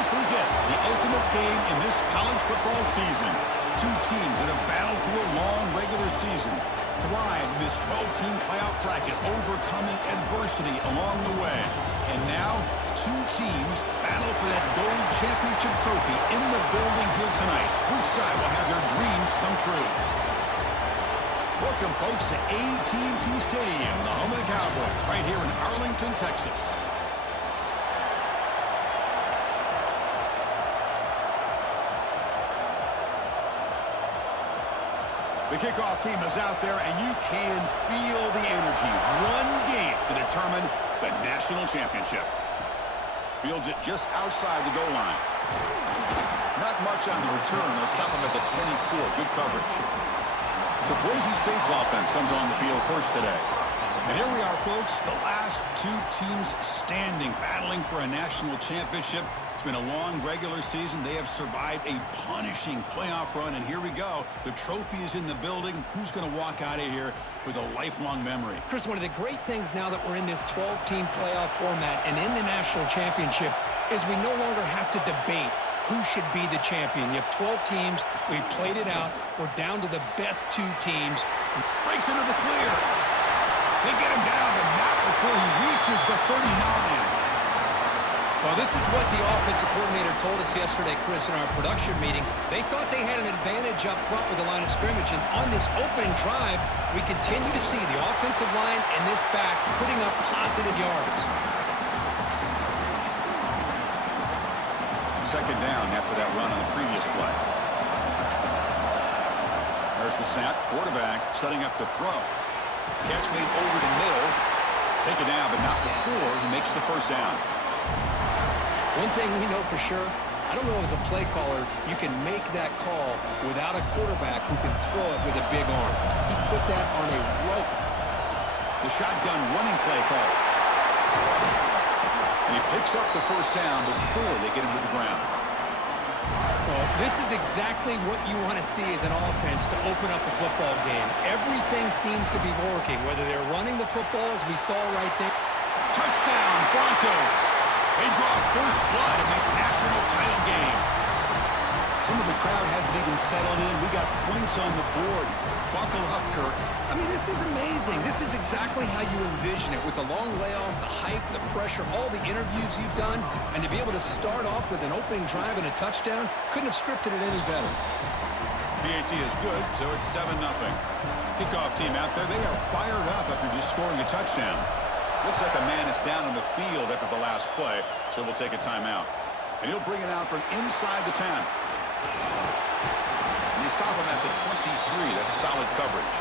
This is it, the ultimate game in this college football season. Two teams that have battled through a long regular season, thrive in this 12-team playoff bracket, overcoming adversity along the way. And now, two teams battle for that gold championship trophy in the building here tonight. Which side will have their dreams come true? Welcome, folks, to AT&T Stadium, the home of the Cowboys, right here in Arlington, Texas. The kickoff team is out there, and you can feel the energy. One game to determine the national championship. Fields it just outside the goal line. Not much on the return. They'll stop him at the 24. Good coverage. So Boise State's offense comes on the field first today. And here we are, folks, the last two teams standing, battling for a national championship. It's been a long regular season. They have survived a punishing playoff run, and here we go. The trophy is in the building. Who's going to walk out of here with a lifelong memory? Chris, one of the great things now that we're in this 12-team playoff format and in the national championship is we no longer have to debate who should be the champion. You have 12 teams. We've played it out. We're down to the best two teams. Breaks into the clear. They get him down, but not before he reaches the 39. Well, this is what the offensive coordinator told us yesterday, Chris, in our production meeting. They thought they had an advantage up front with the line of scrimmage, and on this opening drive, we continue to see the offensive line and this back putting up positive yards. Second down after that run on the previous play. There's the snap. Quarterback setting up to throw. Catch made over the middle. Take it down, but not before he makes the first down. One thing we know for sure, I don't know as a play caller, you can make that call without a quarterback who can throw it with a big arm. He put that on a rope. The shotgun running play call. And he picks up the first down before they get him to the ground. Well, this is exactly what you want to see as an offense to open up a football game. Everything seems to be working, whether they're running the football as we saw right there. Touchdown, Broncos. They draw first blood in this national title game. Some of the crowd hasn't even settled in. We got points on the board. Buckle up, Kirk. I mean, this is amazing. This is exactly how you envision it, with the long layoff, the hype, the pressure, all the interviews you've done, and to be able to start off with an opening drive and a touchdown, couldn't have scripted it any better. PAT is good, so it's 7-0. Kickoff team out there, they are fired up after just scoring a touchdown. Looks like a man is down on the field after the last play, so we'll take a timeout. And he'll bring it out from inside the 10. And they stop him at the 23. That's solid coverage.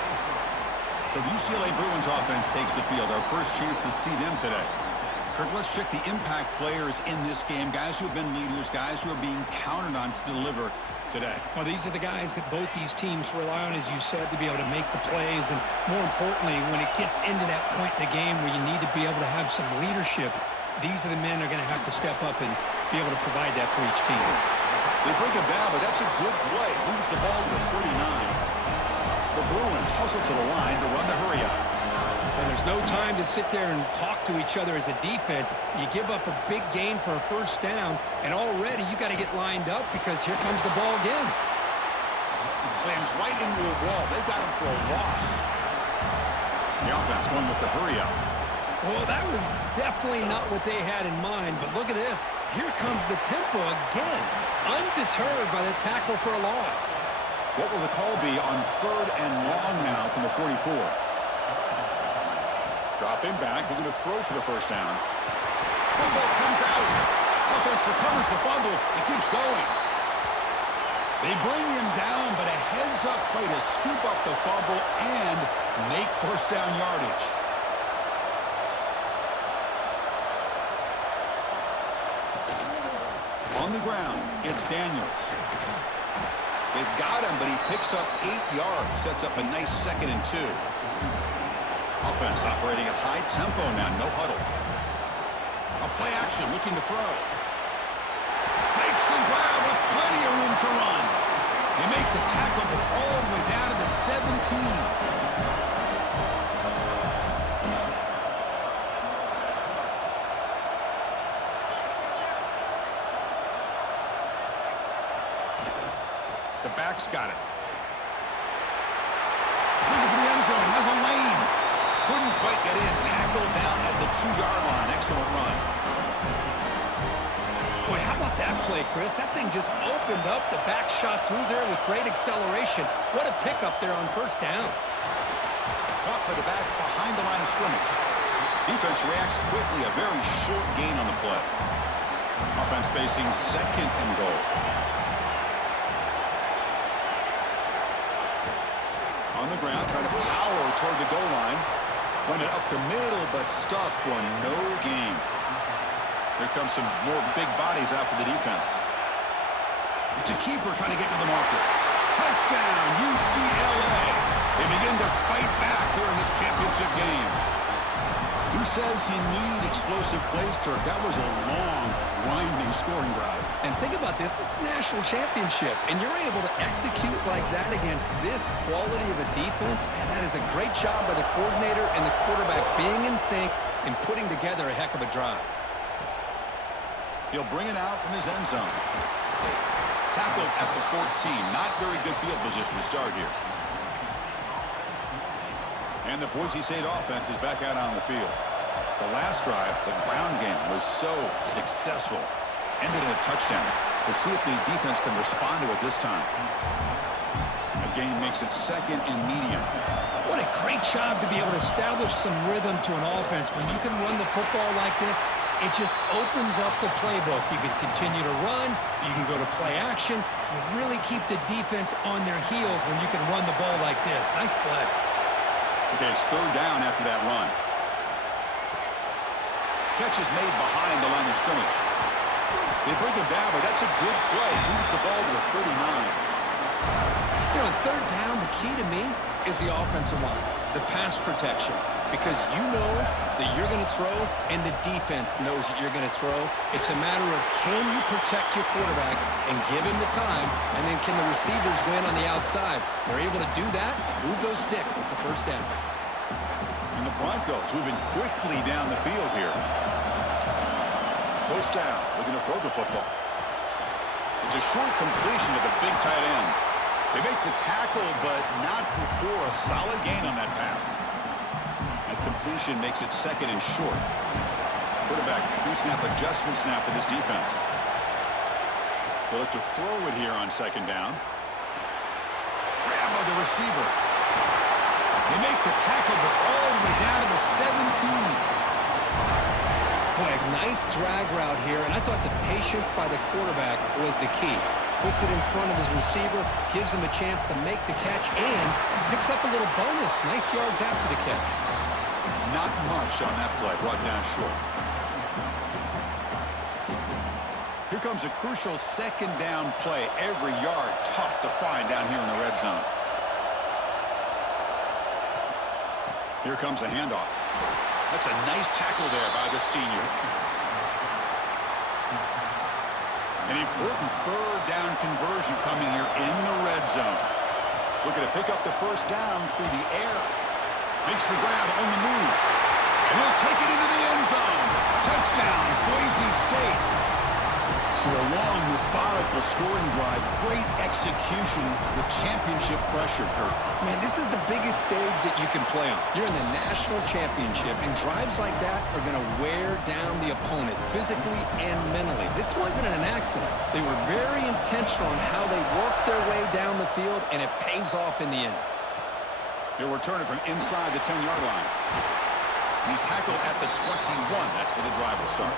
So the UCLA Bruins offense takes the field. Our first chance to see them today. Kirk, let's check the impact players in this game. Guys who have been leaders, guys who are being counted on to deliver today. Well, these are the guys that both these teams rely on, as you said, to be able to make the plays. And more importantly, when it gets into that point in the game where you need to be able to have some leadership, these are the men that are going to have to step up and be able to provide that for each team. They break him down, but that's a good play. Moves the ball to the 39. The Bruins hustle to the line to run the hurry up. And there's no time to sit there and talk to each other as a defense. You give up a big gain for a first down, and already you got to get lined up because here comes the ball again. Slams right into a wall. They've got him for a loss. The offense going with the hurry up. Well, that was definitely not what they had in mind, but look at this. Here comes the tempo again, undeterred by the tackle for a loss. What will the call be on 3rd and long now from the 44? Drop him back, looking to throw for the first down. Football comes out. Offense recovers the fumble. It keeps going. They bring him down, but a heads-up play to scoop up the fumble and make first down yardage. On the ground, it's Daniels. They've got him, but he picks up 8 yards. Sets up a nice 2nd and 2. Offense operating at high tempo now, no huddle. A play action, looking to throw. Makes the grab with plenty of room to run. They make the tackle, but all the way down to the 17. quarterback's got it. Looking for the end zone. Has a lane. Couldn't quite get in. Tackled down at the 2-yard line. Excellent run. Boy, how about that play, Chris? That thing just opened up. The back shot through there with great acceleration. What a pickup there on first down. Caught by the back behind the line of scrimmage. Defense reacts quickly. A very short gain on the play. Offense facing 2nd and goal. On the ground, trying to power toward the goal line. Went it up the middle, but stuffed for no gain. Here comes some more big bodies out for the defense. It's a keeper trying to get to the marker. Touchdown, UCLA. They begin to fight back here in this championship game. Who says you need explosive plays, Kirk? That was a long, grinding scoring drive. And think about this. This is the national championship, and you're able to execute like that against this quality of a defense. Man, that is a great job by the coordinator and the quarterback being in sync and putting together a heck of a drive. He'll bring it out from his end zone. Tackled at the 14. Not very good field position to start here. And the Boise State offense is back out on the field. The last drive, the ground game, was so successful. Ended in a touchdown. We'll see if the defense can respond to it this time. The game makes it 2nd and medium. What a great job to be able to establish some rhythm to an offense. When you can run the football like this, it just opens up the playbook. You can continue to run. You can go to play action. You really keep the defense on their heels when you can run the ball like this. Nice play. Okay, it's 3rd down after that run. Catch is made behind the line of scrimmage. They bring him down, but that's a good play. Moves the ball to the 39. You know, on 3rd down, the key to me is the offensive line, the pass protection, because you know that you're going to throw and the defense knows that you're going to throw. It's a matter of can you protect your quarterback and give him the time, and then can the receivers win on the outside? They're able to do that, move those sticks. It's a 1st down. And the Broncos moving quickly down the field here. 1st down, looking to throw the football. It's a short completion to the big tight end. They make the tackle, but not before a solid gain on that pass. That completion makes it 2nd and short. Quarterback pre-snap adjustments now for this defense. They'll look to throw it here on 2nd down. Grab by the receiver. They make the tackle, but all the way down to the 17. Boy, a nice drag route here, and I thought the patience by the quarterback was the key. Puts it in front of his receiver, gives him a chance to make the catch, and picks up a little bonus. Nice yards after the catch. Not much on that play, brought down short. Here comes a crucial 2nd down play. Every yard tough to find down here in the red zone. Here comes a handoff. That's a nice tackle there by the senior. An important 3rd down conversion coming here in the red zone. Looking to pick up the 1st down through the air. Makes the grab on the move. And he'll take it into the end zone. Touchdown, Boise State. So a long, methodical scoring drive. Great execution with championship pressure, Kurt. Man, this is the biggest stage that you can play on. You're in the national championship, and drives like that are going to wear down the opponent physically and mentally. This wasn't an accident. They were very intentional on how they worked their way down the field, and it pays off in the end. He'll return it from inside the 10-yard line. And he's tackled at the 21. That's where the drive will start.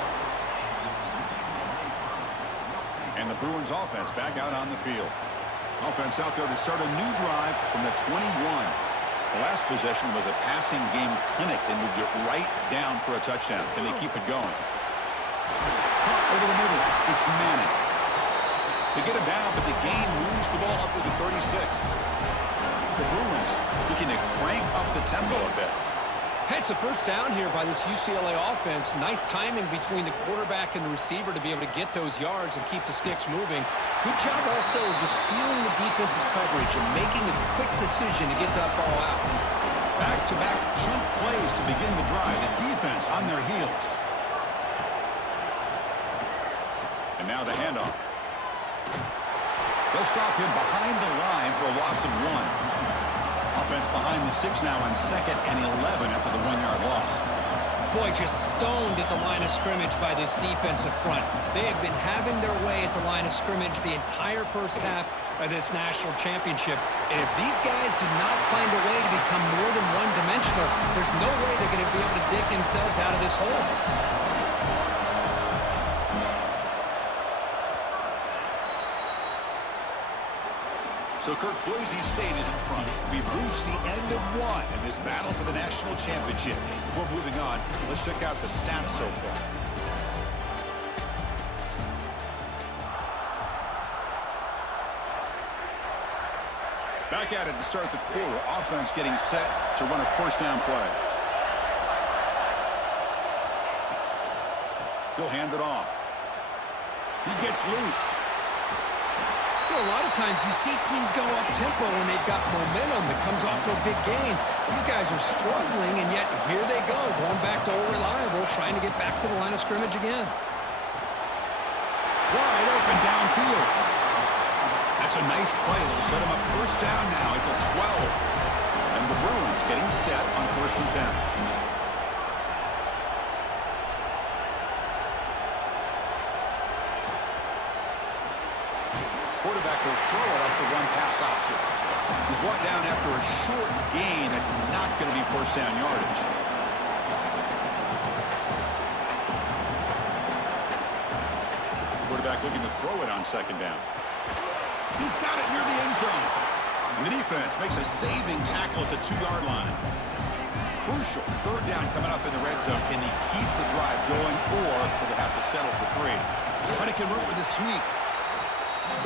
And the Bruins offense back out on the field. Offense out there to start a new drive from the 21. The last possession was a passing game clinic. They moved it right down for a touchdown. Can they keep it going? Caught over the middle. It's Manning. They get him down, but the gain moves the ball up to the 36. The Bruins looking to crank up the tempo a bit. It's a 1st down here by this UCLA offense. Nice timing between the quarterback and the receiver to be able to get those yards and keep the sticks moving. Good job also just feeling the defense's coverage and making a quick decision to get that ball out. Back-to-back chunk plays to begin the drive. The defense on their heels. And now the handoff. They'll stop him behind the line for a loss of 1. Offense behind the 6 now on 2nd and 11 after the 1-yard loss. Boy, just stoned at the line of scrimmage by this defensive front. They have been having their way at the line of scrimmage the entire first half of this national championship. And if these guys do not find a way to become more than one-dimensional, there's no way they're going to be able to dig themselves out of this hole. So, Kirk, Boise State is in front. We've reached the end of 1 in this battle for the national championship. Before moving on, let's check out the stats so far. Back at it to start the quarter. Offense getting set to run a first down play. He'll hand it off. He gets loose. Well, a lot of times you see teams go up-tempo when they've got momentum that comes off to a big gain. These guys are struggling, and yet here they go, going back to old reliable, trying to get back to the line of scrimmage again. Wide open downfield. That's a nice play. It'll set him up first down now at the 12. And the Bruins getting set on 1st and 10. Quarterback will throw it off the run-pass option. He's brought down after a short gain. That's not going to be first down yardage. Quarterback looking to throw it on 2nd down. He's got it near the end zone. And the defense makes a saving tackle at the 2-yard line. Crucial 3rd down coming up in the red zone. Can they keep the drive going, or will they have to settle for 3? Trying to convert with a sneak.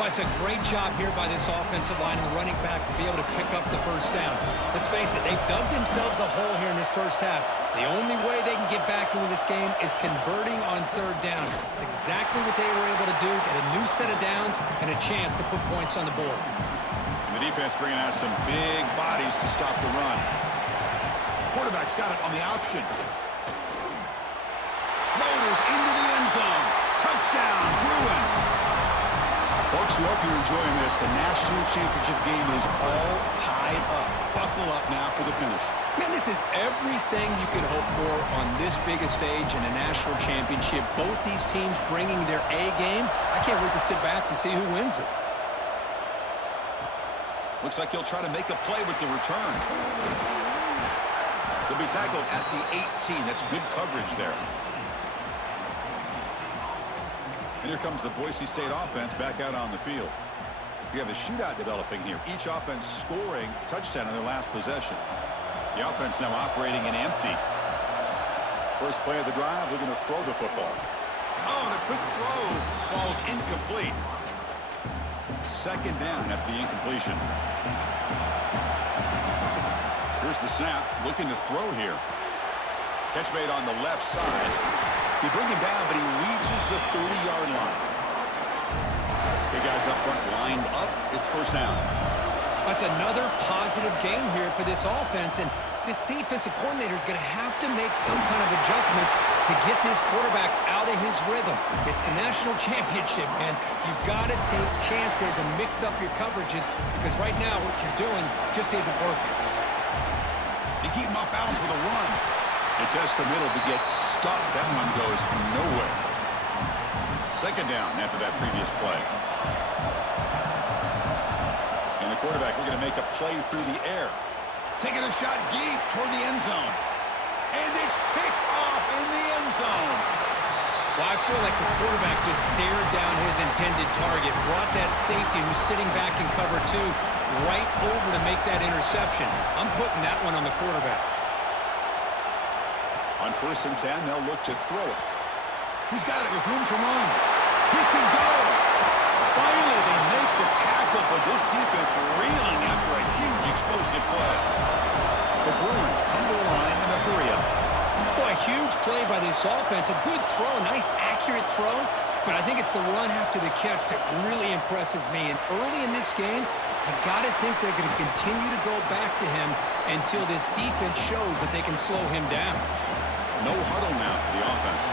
Well, it's a great job here by this offensive line and running back to be able to pick up the first down. Let's face it, they've dug themselves a hole here in this first half. The only way they can get back into this game is converting on 3rd down. It's exactly what they were able to do, get a new set of downs and a chance to put points on the board. And the defense bringing out some big bodies to stop the run. Quarterback's got it on the option. Motors into the end zone. Touchdown, Bruins. Folks, we hope you're enjoying this. The national championship game is all tied up. Buckle up now for the finish. Man, this is everything you could hope for on this big a stage in a national championship. Both these teams bringing their A game. I can't wait to sit back and see who wins it. Looks like he'll try to make a play with the return. He'll be tackled at the 18. That's good coverage there. And here comes the Boise State offense back out on the field. We have a shootout developing here. Each offense scoring touchdown on their last possession. The offense now operating in empty. First play of the drive, looking to throw the football. Oh, the quick throw falls incomplete. 2nd down after the incompletion. Here's the snap, looking to throw here. Catch made on the left side. They bring him down, but he reaches the 30-yard line. Big guys up front lined up. It's first down. That's another positive game here for this offense, and this defensive coordinator is going to have to make some kind of adjustments to get this quarterback out of his rhythm. It's the national championship, man. You've got to take chances and mix up your coverages, because right now what you're doing just isn't working. They keep him off balance with a run. They test the middle to get stuck. That one goes nowhere. 2nd down after that previous play. And the quarterback looking to make a play through the air. Taking a shot deep toward the end zone. And it's picked off in the end zone. Well, I feel like the quarterback just stared down his intended target, brought that safety who's sitting back in cover 2 right over to make that interception. I'm putting that one on the quarterback. On 1st and 10, they'll look to throw it. He's got it with room to run. He can go. Finally, they make the tackle, but this defense reeling after a huge explosive play. The Bruins come to the line in a hurry-up. Boy, a huge play by this offense. A good throw, a nice, accurate throw. But I think it's the run after the catch that really impresses me. And early in this game, you got to think they're going to continue to go back to him until this defense shows that they can slow him down. No huddle now for the offense.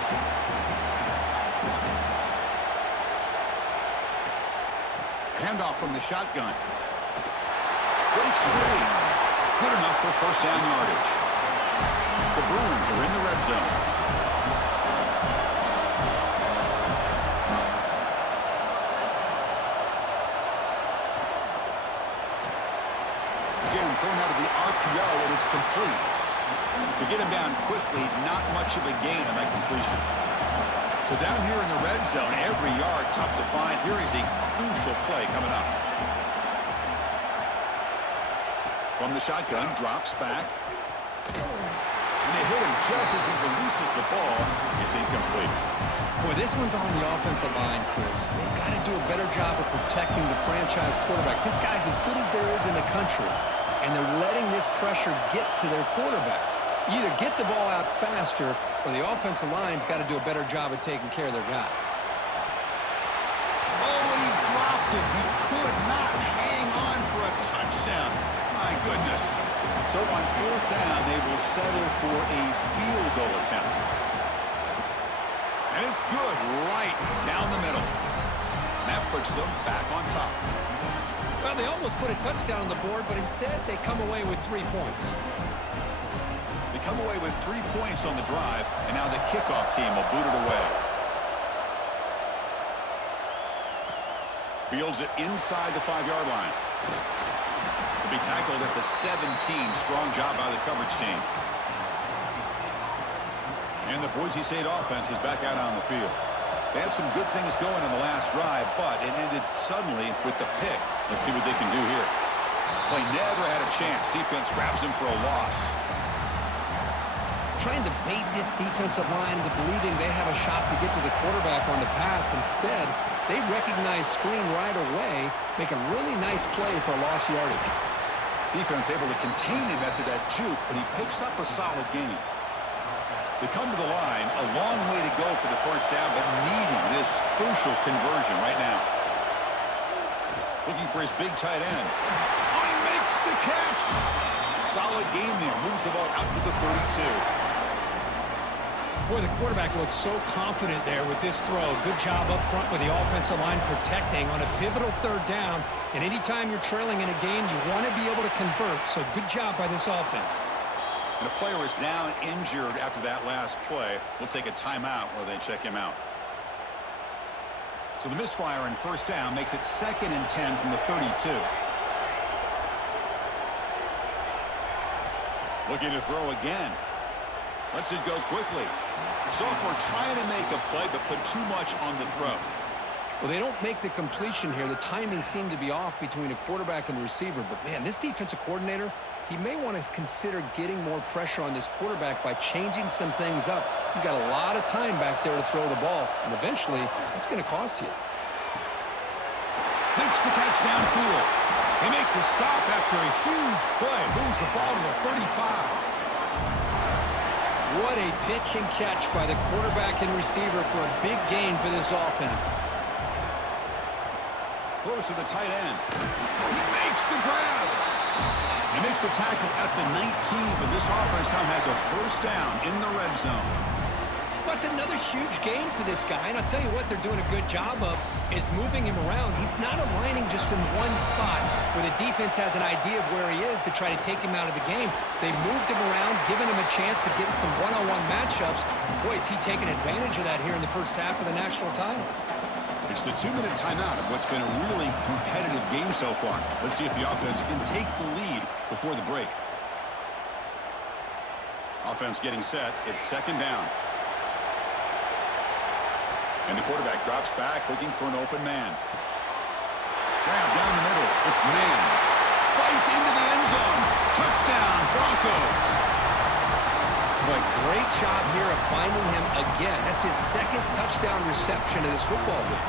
Handoff from the shotgun. Breaks free. Good enough for first down yardage. The Bruins are in the red zone. Again, thrown out of the RPO, and it's complete. To get him down quickly, not much of a gain on that completion. So down here in the red zone, every yard tough to find. Here is a crucial play coming up. From the shotgun, drops back. And they hit him just as he releases the ball. It's incomplete. Boy, this one's on the offensive line, Chris. They've got to do a better job of protecting the franchise quarterback. This guy's as good as there is in the country, and they're letting this pressure get to their quarterback. Either get the ball out faster, or the offensive line's got to do a better job of taking care of their guy. Oh, and he dropped it. He could not hang on for a touchdown. My goodness. So on fourth down, they will settle for a field goal attempt. And it's good right down the middle. And that puts them back on top. Well, they almost put a touchdown on the board, but instead they come away with 3 points. They come away with 3 points on the drive, and now the kickoff team will boot it away. Fields it inside the 5-yard line. Will be tackled at the 17. Strong job by the coverage team. And the Boise State offense is back out on the field. They had some good things going in the last drive, but it ended suddenly with the pick. Let's see what they can do here. Play never had a chance. Defense grabs him for a loss. Trying to bait this defensive line into believing they have a shot to get to the quarterback on the pass. Instead, they recognize screen right away, make a really nice play for a lost yardage. Defense able to contain him after that juke, but he picks up a solid gain. They come to the line, a long way to go for the first down, but needing this crucial conversion right now. Looking for his big tight end. Oh, he makes the catch! Solid gain there, moves the ball out to the 32. Boy, the quarterback looks so confident there with this throw. Good job up front with the offensive line protecting on a pivotal third down. And anytime you're trailing in a game, you want to be able to convert. So good job by this offense. And a player is down injured after that last play. We'll take a timeout while they check him out. So the misfire in first down makes it 2nd and 10 from the 32. Looking to throw again. Lets it go quickly. Sophomore trying to make a play, but put too much on the throw. Well, they don't make the completion here. The timing seemed to be off between a quarterback and the receiver. But, man, this defensive coordinator, he may want to consider getting more pressure on this quarterback by changing some things up. You've got a lot of time back there to throw the ball, and eventually it's going to cost you. Makes the catch downfield. They make the stop after a huge play. Moves the ball to the 35. What a pitch and catch by the quarterback and receiver for a big gain for this offense. Close to the tight end. He makes the grab. They make the tackle at the 19, but this offense now has a first down in the red zone. That's another huge gain for this guy, and I'll tell you what they're doing a good job of is moving him around. He's not aligning just in one spot where the defense has an idea of where he is to try to take him out of the game. They've moved him around, given him a chance to get some one-on-one matchups. Boy, is he taking advantage of that here in the first half of the national title. It's the 2-minute timeout of what's been a really competitive game so far. Let's see if the offense can take the lead before the break. Offense getting set. It's 2nd down. And the quarterback drops back, looking for an open man. Grab down the middle. It's man. Fights into the end zone. Touchdown, Broncos. Boy, great job here of finding him again. That's his 2nd touchdown reception of this football game.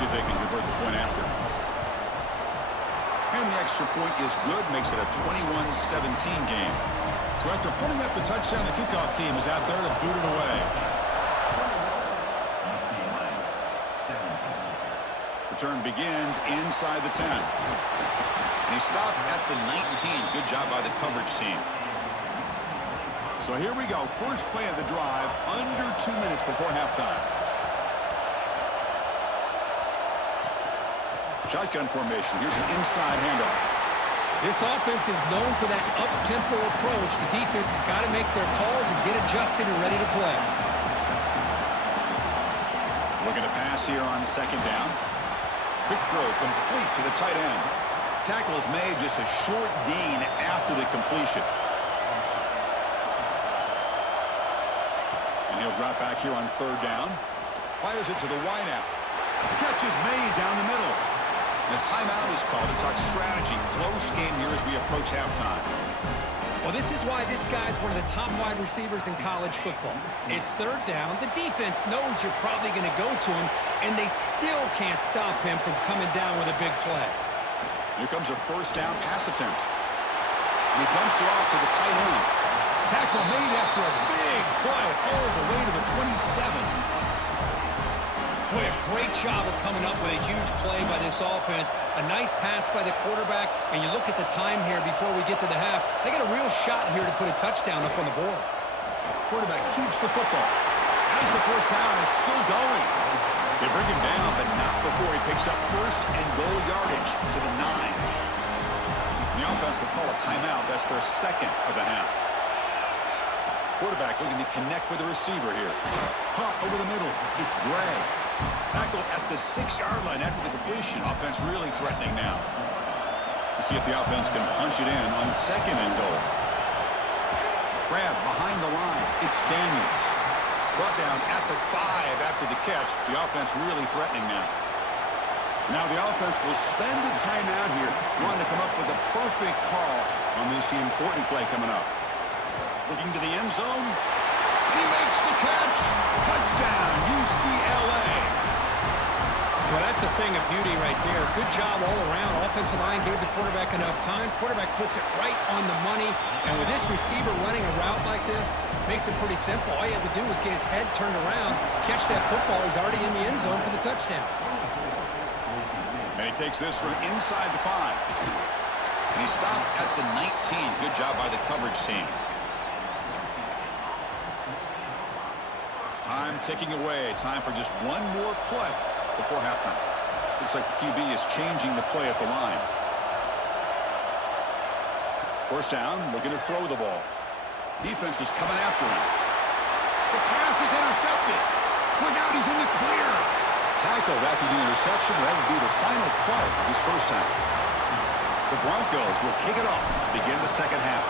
See if they can convert the point after. And the extra point is good, makes it a 21-17 game. So after putting up the touchdown, the kickoff team is out there to boot it away. Return begins inside the 10. And he stopped at the 19. Good job by the coverage team. So here we go. First play of the drive, under 2 minutes before halftime. Shotgun formation. Here's an inside handoff. This offense is known for that up-tempo approach. The defense has got to make their calls and get adjusted and ready to play. Looking to pass here on second down. Quick throw complete to the tight end. Tackle is made, just a short gain after the completion. And he'll drop back here on third down. Fires it to the wideout. The catch is made down the middle. And a timeout is called to talk strategy. Close game here as we approach halftime. Well, this is why this guy's one of the top wide receivers in college football. It's third down. The defense knows you're probably going to go to him, and they still can't stop him from coming down with a big play. Here comes a first down pass attempt. And he dumps it off to the tight end. Tackle made after a big play all the way to the 27. Boy, a great job of coming up with a huge play by this offense. A nice pass by the quarterback, and you look at the time here before we get to the half. They got a real shot here to put a touchdown up on the board. Quarterback keeps the football. As the first down is still going. They bring him down, but not before he picks up first and goal yardage to the 9. The offense will call a timeout. That's their second of the half. Quarterback looking to connect with the receiver here. Caught over the middle. It's Gray. Tackle at the 6-yard line after the completion. Offense really threatening now. Let's see if the offense can punch it in on second and goal. Grab behind the line. It's Daniels. Brought down at the 5 after the catch. The offense really threatening now. Now the offense will spend a timeout here, wanting to come up with a perfect call on this important play coming up. Looking to the end zone. And he makes the catch. Touchdown, UCLA. Well, that's a thing of beauty right there. Good job all around. Offensive line gave the quarterback enough time. Quarterback puts it right on the money. And with this receiver running a route like this, makes it pretty simple. All you have to do is get his head turned around, catch that football. He's already in the end zone for the touchdown. And he takes this from inside the 5. And he stopped at the 19. Good job by the coverage team. Time ticking away. Time for just one more play before halftime. Looks like the QB is changing the play at the line. First down, looking to throw the ball. Defense is coming after him. The pass is intercepted. Look out, he's in the clear. Tackled after the interception. That would be the final play of this first half. The Broncos will kick it off to begin the second half.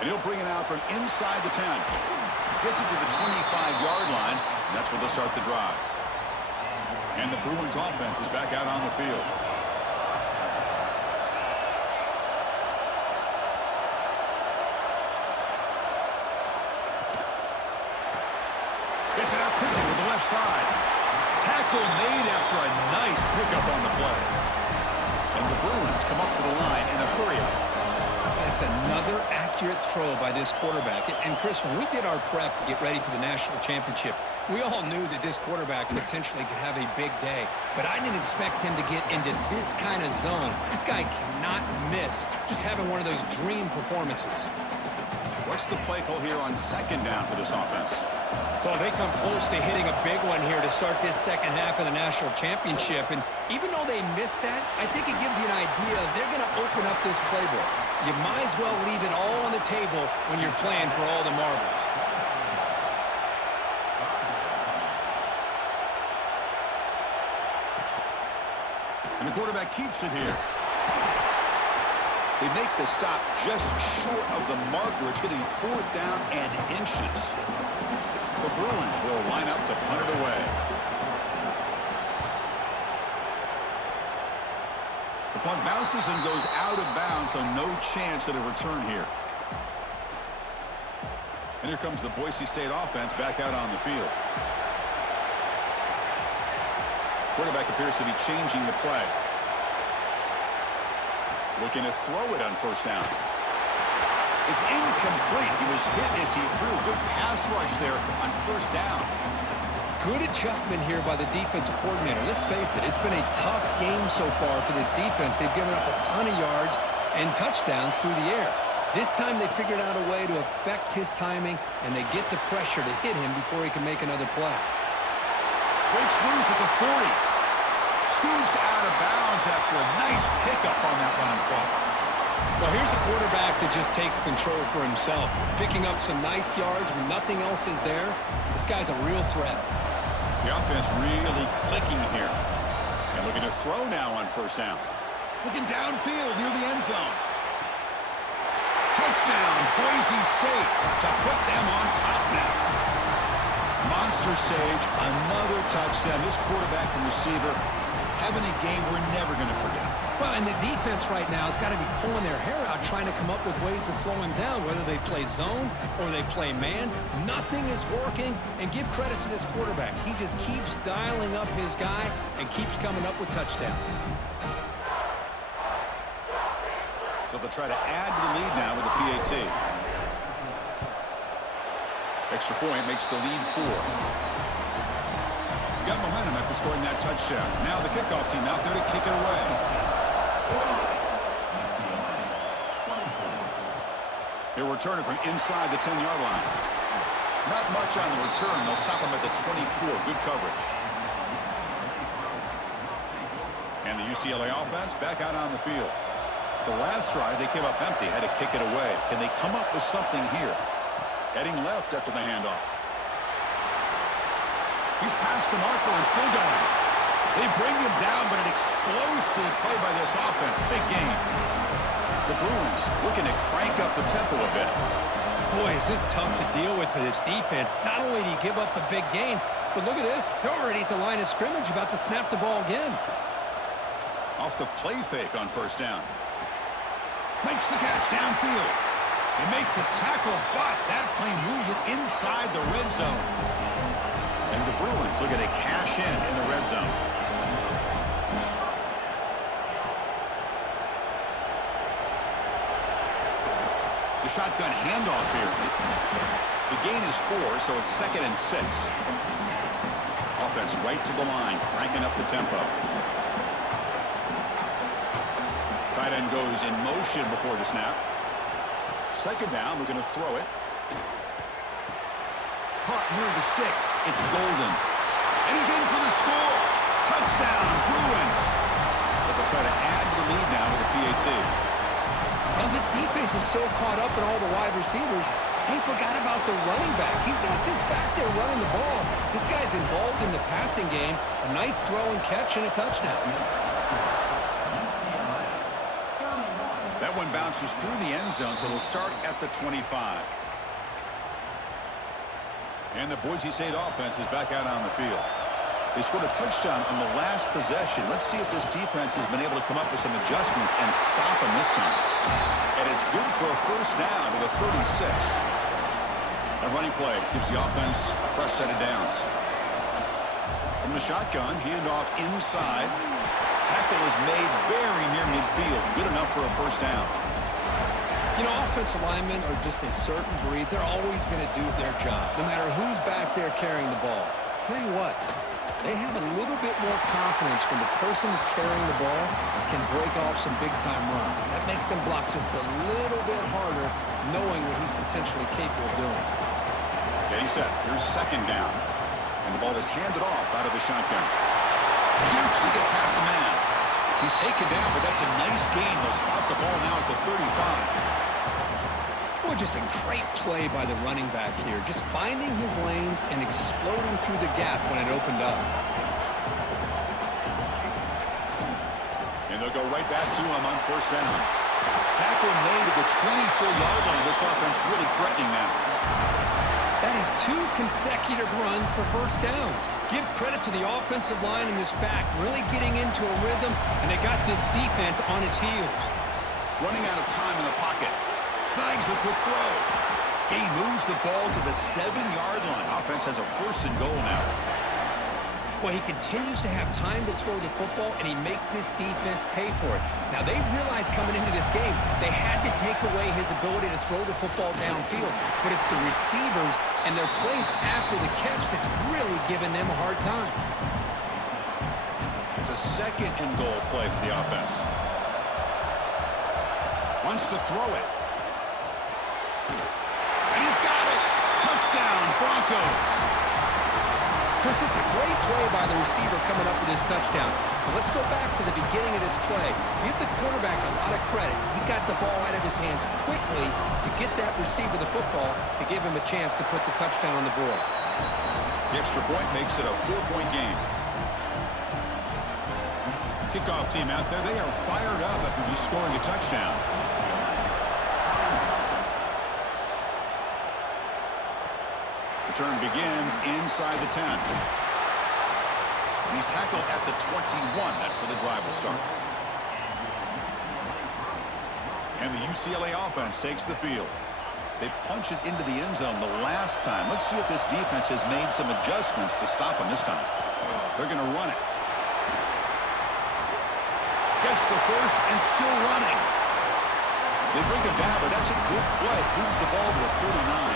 And he'll bring it out from inside the 10. Gets it to the 25-yard line, and that's where they'll start the drive. And the Bruins offense is back out on the field. Gets it out quickly to the left side. Tackle made after a nice pickup on the play. And the Bruins come up to the line in a hurry-up. That's another accurate throw by this quarterback. And Chris, when we did our prep to get ready for the national championship, we all knew that this quarterback potentially could have a big day. But I didn't expect him to get into this kind of zone. This guy cannot miss. Just having one of those dream performances. What's the play call here on second down for this offense? Well, they come close to hitting a big one here to start this second half of the national championship. And even though they missed that, I think it gives you an idea they're going to open up this playbook. You might as well leave it all on the table when you're playing for all the marbles. And the quarterback keeps it here. They make the stop just short of the marker. It's going to be 4th down and inches. The Bruins will line up to punt it away. The punt bounces and goes out of bounds, so no chance at a return here. And here comes the Boise State offense back out on the field. Quarterback appears to be changing the play. Looking to throw it on first down. It's incomplete. He was hit as he threw. Good pass rush there on first down. Good adjustment here by the defensive coordinator. Let's face it, it's been a tough game so far for this defense. They've given up a ton of yards and touchdowns through the air. This time they figured out a way to affect his timing, and they get the pressure to hit him before he can make another play. Breaks loose at the 40. Scoots out of bounds after a nice pickup on that running play. Well, here's a quarterback that just takes control for himself, picking up some nice yards when nothing else is there. This guy's a real threat. The offense really clicking here. And looking to throw now on first down. Looking downfield near the end zone. Touchdown, Boise State, to put them on top now. Monster stage, another touchdown. This quarterback and receiver having a game we're never going to forget. Well, and the defense right now has got to be pulling their hair out trying to come up with ways to slow him down, whether they play zone or they play man. Nothing is working, and give credit to this quarterback. He just keeps dialing up his guy and keeps coming up with touchdowns. So they'll try to add to the lead now with a PAT. Extra point makes the lead 4. Got momentum after scoring that touchdown. Now the kickoff team out there to kick it away. They'll return it from inside the 10-yard line. Not much on the return. They'll stop him at the 24. Good coverage. And the UCLA offense back out on the field. The last drive, they came up empty, had to kick it away. Can they come up with something here? Heading left after the handoff. He's past the marker and still going. They bring him down, but an explosive play by this offense. Big game. The Bruins looking to crank up the tempo a bit. Boy, is this tough to deal with for this defense. Not only do you give up a big gain, but look at this. They're already at the line of scrimmage, about to snap the ball again. Off the play fake on first down. Makes the catch downfield. They make the tackle, but that play moves it inside the red zone. And the Bruins looking to cash in the red zone. The shotgun handoff here. The gain is 4, so it's 2nd and 6. Offense right to the line, cranking up the tempo. Tight end goes in motion before the snap. Second down, we're going to throw it. Caught near the sticks. It's Golden. And he's in for the score. Touchdown, Bruins. But they'll try to add to the lead now with a PAT. Now, this defense is so caught up in all the wide receivers, they forgot about the running back. He's not just back there running the ball. This guy's involved in the passing game. A nice throw and catch and a touchdown. That one bounces through the end zone, so they'll start at the 25. And the Boise State offense is back out on the field. They scored a touchdown on the last possession. Let's see if this defense has been able to come up with some adjustments and stop them this time. And it's good for a first down to the 36. A running play gives the offense a fresh set of downs. From the shotgun, handoff inside. Tackle is made very near midfield. Good enough for a first down. You know, offensive linemen are just a certain breed. They're always going to do their job, no matter who's back there carrying the ball. I'll tell you what, they have a little bit more confidence when the person that's carrying the ball can break off some big-time runs. That makes them block just a little bit harder, knowing what he's potentially capable of doing. Getting set. Here's second down. And the ball is handed off out of the shotgun. Jukes to get past the man. He's taken down, but that's a nice gain. They'll spot the ball now at the 35. Boy, just a great play by the running back here. Just finding his lanes and exploding through the gap when it opened up. And they'll go right back to him on first down. Tackle made at the 24-yard line. This offense really threatening now. That is 2 consecutive runs for first downs. Give credit to the offensive line in this back, really getting into a rhythm, and they got this defense on its heels. Running out of time in the pocket. Snags the quick throw. Gain moves the ball to the 7-yard line. Offense has a first and goal now. Boy, he continues to have time to throw the football, and he makes this defense pay for it. Now, they realized coming into this game, they had to take away his ability to throw the football downfield, but it's the receivers and their plays after the catch that's really giving them a hard time. It's a second and goal play for the offense. Wants to throw it. Broncos. Chris, this is a great play by the receiver coming up with his touchdown. But let's go back to the beginning of this play. Give the quarterback a lot of credit. He got the ball out of his hands quickly to get that receiver the football to give him a chance to put the touchdown on the board. The extra point makes it a 4-point game. Kickoff team out there, they are fired up after just scoring a touchdown. Return begins inside the 10. And he's tackled at the 21. That's where the drive will start. And the UCLA offense takes the field. They punch it into the end zone the last time. Let's see if this defense has made some adjustments to stop him this time. They're going to run it. Gets the first and still running. They bring him down, but that's a good play. Moves the ball to the 39.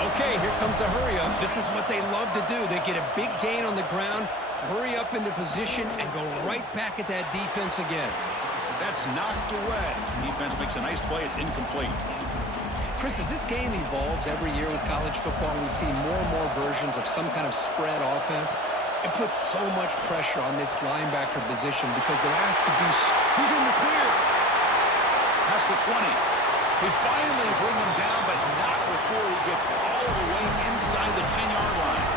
Okay, here comes the hurry-up. This is what they love to do. They get a big gain on the ground, hurry up into position, and go right back at that defense again. That's knocked away. Defense makes a nice play. It's incomplete. Chris, as this game evolves every year with college football, we see more and more versions of some kind of spread offense. It puts so much pressure on this linebacker position because they're asked to do... He's in the clear. Past the 20. They finally bring him down, but not before he gets all the way inside the 10-yard line.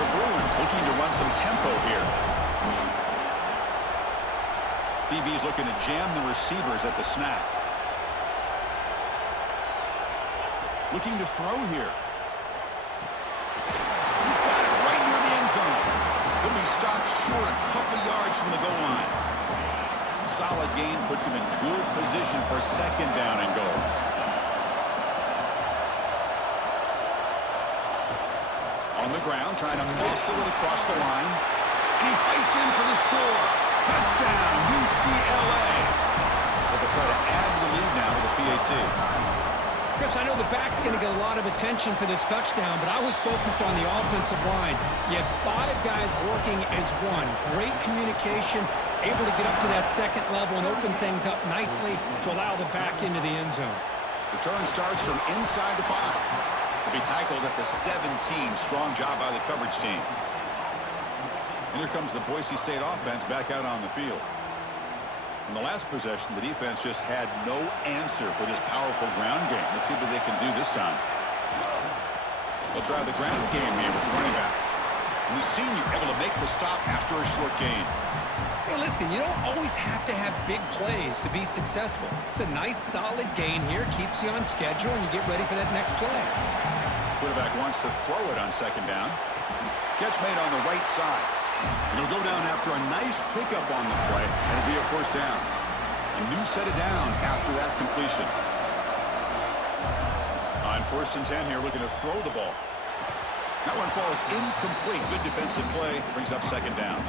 The Bruins looking to run some tempo here. DB's looking to jam the receivers at the snap. Looking to throw here. He's got it right near the end zone. He'll be stopped short a couple yards from the goal line. Solid gain puts him in good position for second down and goal. On the ground, trying to muscle it across the line. And he fights in for the score. Touchdown, UCLA. They'll try to add to the lead now with a PAT. Chris, I know the back's going to get a lot of attention for this touchdown, but I was focused on the offensive line. You had 5 guys working as one. Great communication, able to get up to that second level and open things up nicely to allow the back into the end zone. Return starts from inside the 5. He'll be tackled at the 17. Strong job by the coverage team. And here comes the Boise State offense back out on the field. In the last possession, the defense just had no answer for this powerful ground game. Let's see what they can do this time. They'll try the ground game here with the running back. And the senior able to make the stop after a short gain. Hey, listen, you don't always have to have big plays to be successful. It's a nice, solid gain here. Keeps you on schedule, and you get ready for that next play. Quarterback wants to throw it on second down. Catch made on the right side. And he'll go down after a nice pickup on the play, and it'll be a first down. A new set of downs after that completion. On 1st and 10 here, looking to throw the ball. That one falls incomplete. Good defensive play. Brings up second down.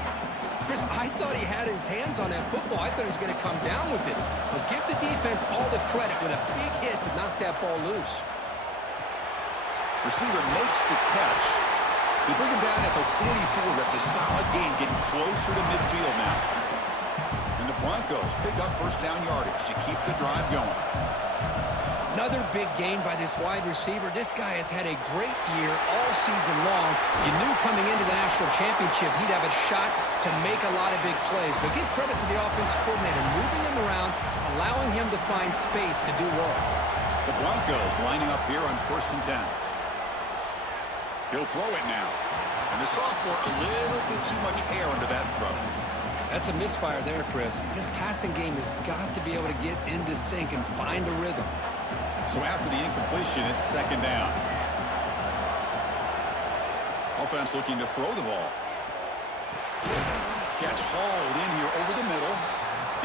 Chris, I thought he had his hands on that football. I thought he was going to come down with it. But give the defense all the credit with a big hit to knock that ball loose. Receiver makes the catch. They bring him down at the 44. That's a solid gain, getting closer to midfield now. And the Broncos pick up first down yardage to keep the drive going. Another big gain by this wide receiver. This guy has had a great year all season long. You knew coming into the national championship he'd have a shot to make a lot of big plays. But give credit to the offensive coordinator, moving him around, allowing him to find space to do work. The Broncos lining up here on 1st and 10. He'll throw it now. And the sophomore a little bit too much hair under that throw. That's a misfire there, Chris. This passing game has got to be able to get into sync and find a rhythm. So after the incompletion, it's second down. Offense looking to throw the ball. Catch hauled in here over the middle.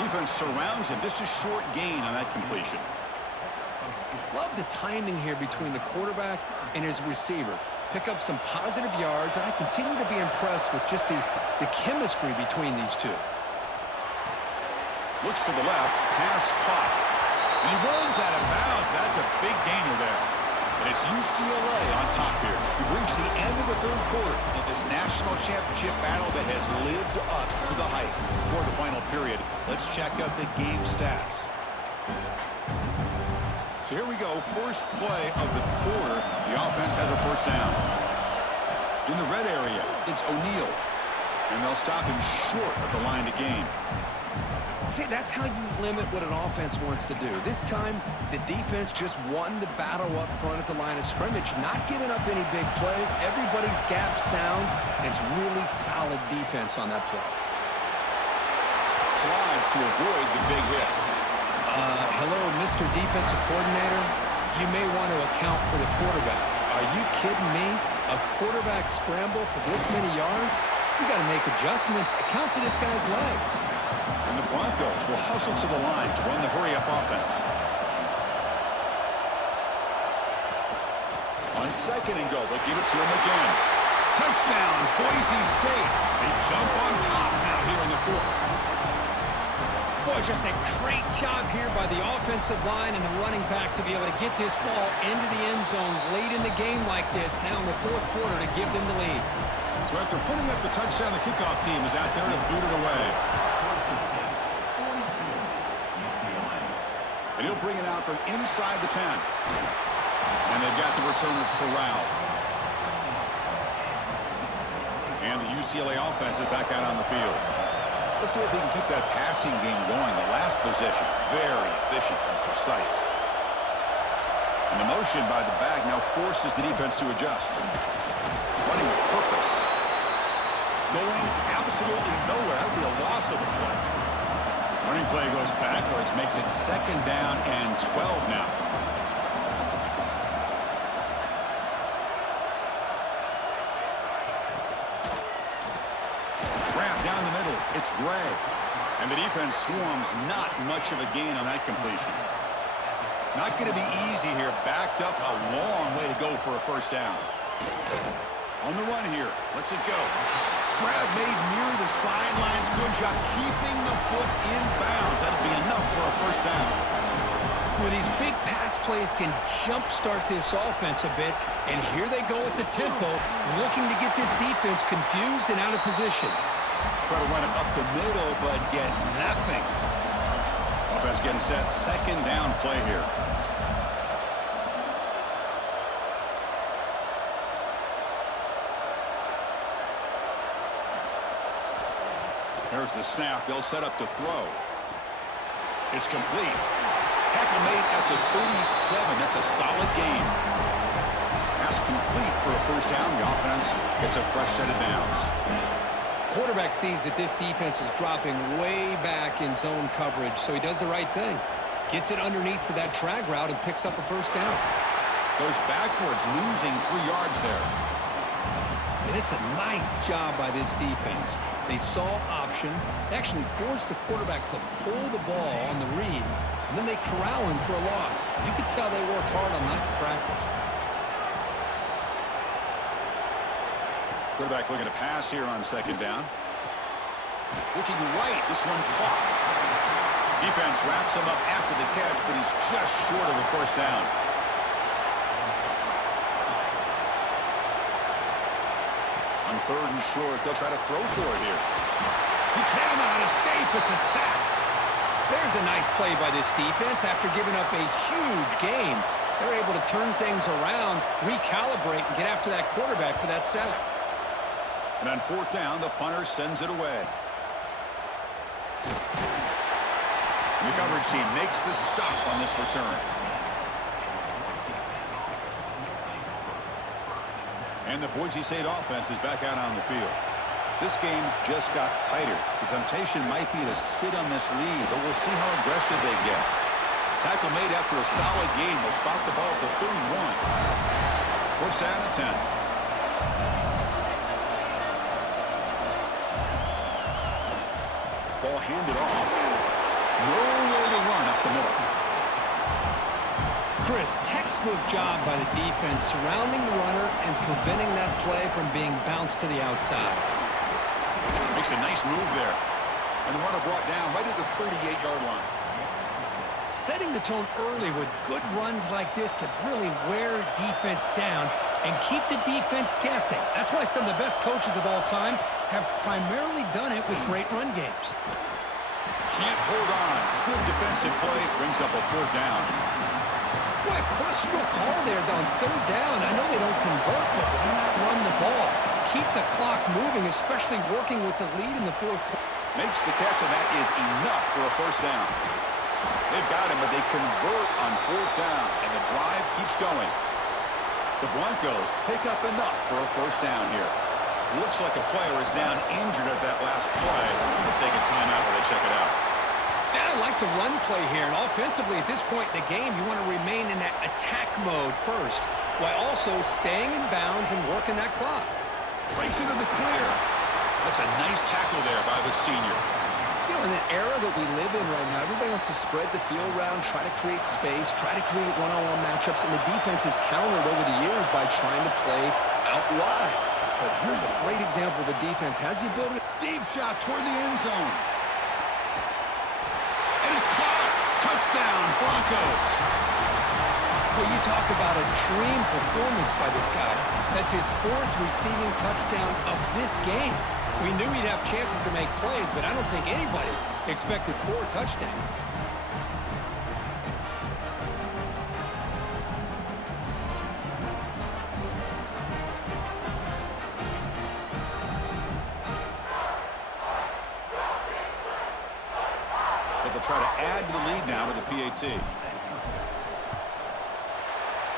Defense surrounds him. Just a short gain on that completion. Love the timing here between the quarterback and his receiver. Pick up some positive yards, and I continue to be impressed with just the chemistry between these two. Looks to the left, pass caught. And he runs out of bounds. That's a big gainer there. And it's UCLA on top here. We've reached the end of the 3rd quarter in this national championship battle that has lived up to the hype. For the final period, let's check out the game stats. So here we go, first play of the quarter. The offense has a first down. In the red area, it's O'Neal. And they'll stop him short of the line to gain. See, that's how you limit what an offense wants to do. This time, the defense just won the battle up front at the line of scrimmage, not giving up any big plays. Everybody's gap sound, and it's really solid defense on that play. Slides to avoid the big hit. Hello, Mr. Defensive Coordinator. You may want to account for the quarterback. Are you kidding me? A quarterback scramble for this many yards? You got to make adjustments. Account for this guy's legs. And the Broncos will hustle to the line to run the hurry-up offense. On second and goal, they'll give it to him again. Touchdown, Boise State. They jump on top now here in the fourth. Boy, just a great job here by the offensive line and the running back to be able to get this ball into the end zone late in the game like this, now in the fourth quarter, to give them the lead. So after putting up the touchdown, the kickoff team is out there to boot it away. And he'll bring it out from inside the 10. And they've got the returner corralled. And the UCLA offense is back out on the field. Let's see if they can keep that passing game going. The last possession, very efficient and precise. And the motion by the back now forces the defense to adjust. Running with purpose. Going absolutely nowhere. That would be a loss of a play. Running play goes backwards, makes it second down and 12 now. Down the middle, it's Bray. And the defense swarms, not much of a gain on that completion. Not going to be easy here, backed up a long way to go for a first down. On the run here, lets it go. Grab made near the sidelines, good job keeping the foot in bounds. That'll be enough for a first down. Well, these big pass plays can jumpstart this offense a bit, and here they go with the tempo, looking to get this defense confused and out of position. Try to run it up the middle, but get nothing. Offense getting set. Second down play here. There's the snap. They'll set up the throw. It's complete. Tackle made at the 37. That's a solid gain. Pass complete for a first down. The offense gets a fresh set of downs. Quarterback sees that this defense is dropping way back in zone coverage, so he does the right thing. Gets it underneath to that drag route and picks up a first down. Goes backwards, losing 3 yards there. And it's a nice job by this defense. They saw option, they actually forced the quarterback to pull the ball on the read, and then they corral him for a loss. You could tell they worked hard on that in practice. Quarterback looking to pass here on second down. Looking right, this one caught. Defense wraps him up after the catch, but he's just short of a first down. On third and short, they'll try to throw for it here. He cannot escape, it's a sack. There's a nice play by this defense after giving up a huge gain. They're able to turn things around, recalibrate, and get after that quarterback for that sack. And on fourth down, the punter sends it away. And the coverage team makes the stop on this return. And the Boise State offense is back out on the field. This game just got tighter. The temptation might be to sit on this lead, but we'll see how aggressive they get. Tackle made after a solid gain. They'll spot the ball at the 31. First down and 10. Ball handed off. Nowhere to run up the middle. Chris, textbook job by the defense surrounding the runner and preventing that play from being bounced to the outside. Makes a nice move there. And the runner brought down right at the 38-yard line. Setting the tone early with good runs like this can really wear defense down and keep the defense guessing. That's why some of the best coaches of all time have primarily done it with great run games. Can't hold on. Good defensive play brings up a fourth down. Boy, a questionable call there on third down. I know they don't convert, but why not run the ball? Keep the clock moving, especially working with the lead in the fourth quarter. Makes the catch, and that is enough for a first down. They've got him, but they convert on fourth down, and the drive keeps going. The Broncos pick up enough for a first down here. Looks like a player is down injured at that last play. They'll take a timeout while they check it out. Yeah, I like the run play here, and offensively at this point in the game, you want to remain in that attack mode first, while also staying in bounds and working that clock. Breaks into the clear. That's a nice tackle there by the senior. You know, in the era that we live in right now, everybody wants to spread the field around, try to create space, try to create one-on-one matchups, and the defense has countered over the years by trying to play out wide. But here's a great example of a defense has the ability. Deep shot toward the end zone. And it's caught. Touchdown, Broncos. Well, you talk about a dream performance by this guy. That's his fourth receiving touchdown of this game. We knew he'd have chances to make plays, but I don't think anybody expected 4 touchdowns. So they'll try to add to the lead now with the PAT.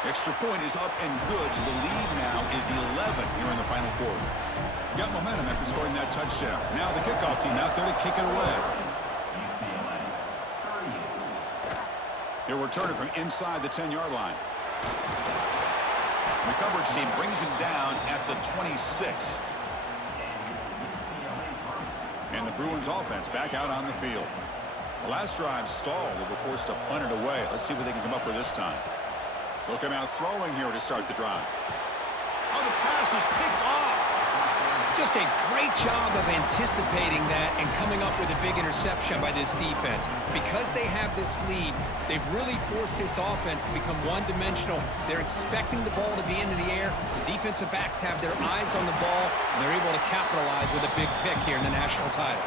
Extra point is up and good, so the lead now is 11 here in the final quarter. Got momentum after scoring that touchdown. Now the kickoff team out there to kick it away. He'll return it from inside the 10-yard line. The coverage team brings him down at the 26. And the Bruins offense back out on the field. The last drive stalled. They were forced to punt it away. Let's see what they can come up with this time. They'll come out throwing here to start the drive. Oh, the pass is picked off. Just a great job of anticipating that and coming up with a big interception by this defense. Because they have this lead, they've really forced this offense to become one-dimensional. They're expecting the ball to be into the air. The defensive backs have their eyes on the ball, and they're able to capitalize with a big pick here in the national title.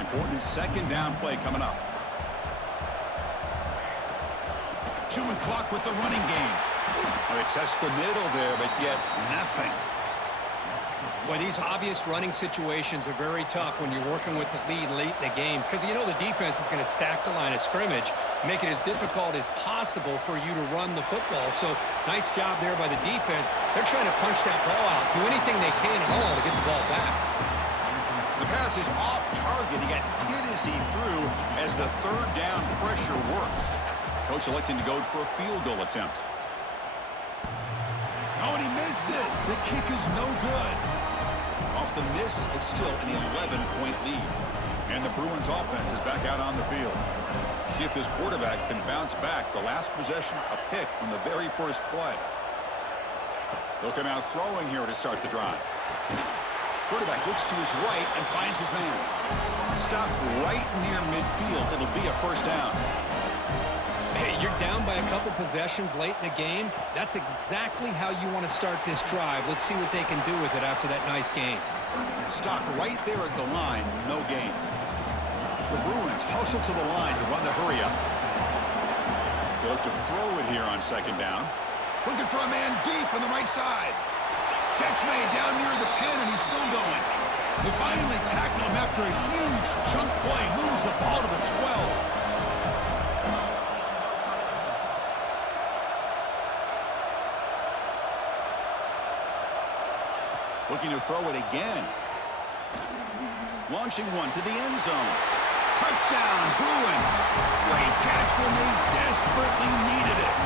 Important second down play coming up. Chewing clock with the running game. Well, they test the middle there, but get nothing. Boy, these obvious running situations are very tough when you're working with the lead late in the game because you know the defense is going to stack the line of scrimmage, make it as difficult as possible for you to run the football. So, nice job there by the defense. They're trying to punch that ball out, do anything they can at all to get the ball back. The pass is off target. He got hit as he threw as the third down pressure works. Coach electing to go for a field goal attempt. Oh, and he missed it. The kick is no good. Off the miss, it's still an 11-point lead. And the Bruins offense is back out on the field. See if this quarterback can bounce back. The last possession, a pick on the very first play. They'll come out throwing here to start the drive. Quarterback looks to his right and finds his man. Stop right near midfield. It'll be a first down. Hey, you're down by a couple possessions late in the game. That's exactly how you want to start this drive. Let's see what they can do with it after that nice game. Stop right there at the line. No gain. The Bruins hustle to the line to run the hurry up. They look to throw it here on second down. Looking for a man deep on the right side. Catch made down near the 10, and he's still going. They finally tackle him after a huge chunk play. Moves the ball to the 12. Looking to throw it again. Launching one to the end zone. Touchdown, Bruins. Great catch when they desperately needed it.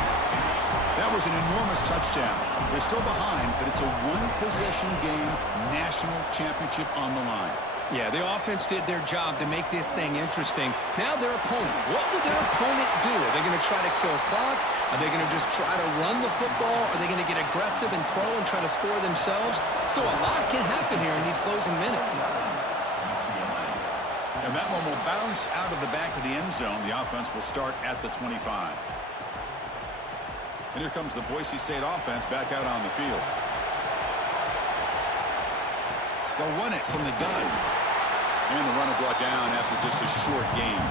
That was an enormous touchdown. They're still behind, but it's a one-possession game, national championship on the line. Yeah, the offense did their job to make this thing interesting. Now their opponent. What will their opponent do? Are they going to try to kill clock? Are they going to just try to run the football? Are they going to get aggressive and throw and try to score themselves? Still, a lot can happen here in these closing minutes. And that one will bounce out of the back of the end zone. The offense will start at the 25. And here comes the Boise State offense back out on the field. They'll run it from the gun. And the runner brought down after just a short gain.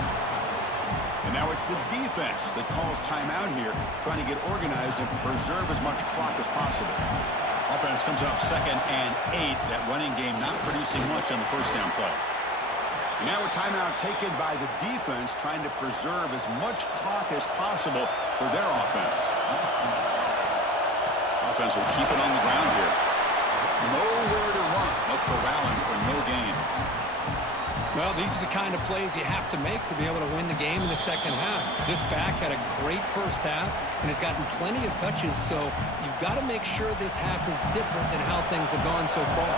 And now it's the defense that calls timeout here, trying to get organized and preserve as much clock as possible. Offense comes up 2nd and 8. That running game not producing much on the first down play. And now a timeout taken by the defense, trying to preserve as much clock as possible for their offense. Offense will keep it on the ground here. Nowhere to run. No corralling for no gain. Well, these are the kind of plays you have to make to be able to win the game in the second half. This back had a great first half and has gotten plenty of touches, so you've got to make sure this half is different than how things have gone so far.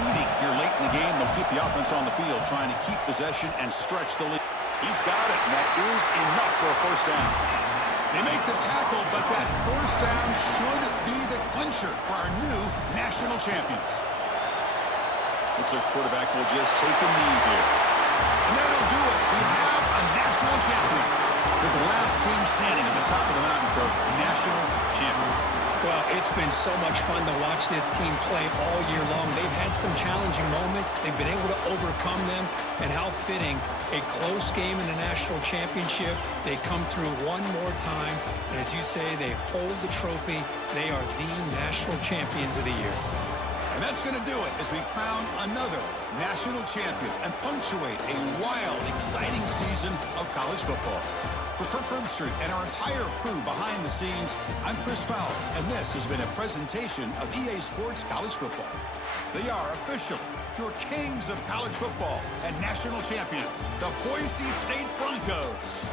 Leading here late in the game, they'll keep the offense on the field, trying to keep possession and stretch the lead. He's got it, and that is enough for a first down. They make the tackle, but that first down should be the clincher for our new national champions. Looks like the quarterback will just take a knee here. And that'll do it. We have a national champion. With the last team standing at the top of the mountain for national champions. Well, it's been so much fun to watch this team play all year long. They've had some challenging moments. They've been able to overcome them. And how fitting, a close game in the national championship. They come through one more time. And as you say, they hold the trophy. They are the national champions of the year. And that's going to do it as we crown another national champion and punctuate a wild, exciting season of college football. For Kirk Herbstreit and our entire crew behind the scenes, I'm Chris Fowler, and this has been a presentation of EA Sports College Football. They are officially your kings of college football and national champions, the Boise State Broncos.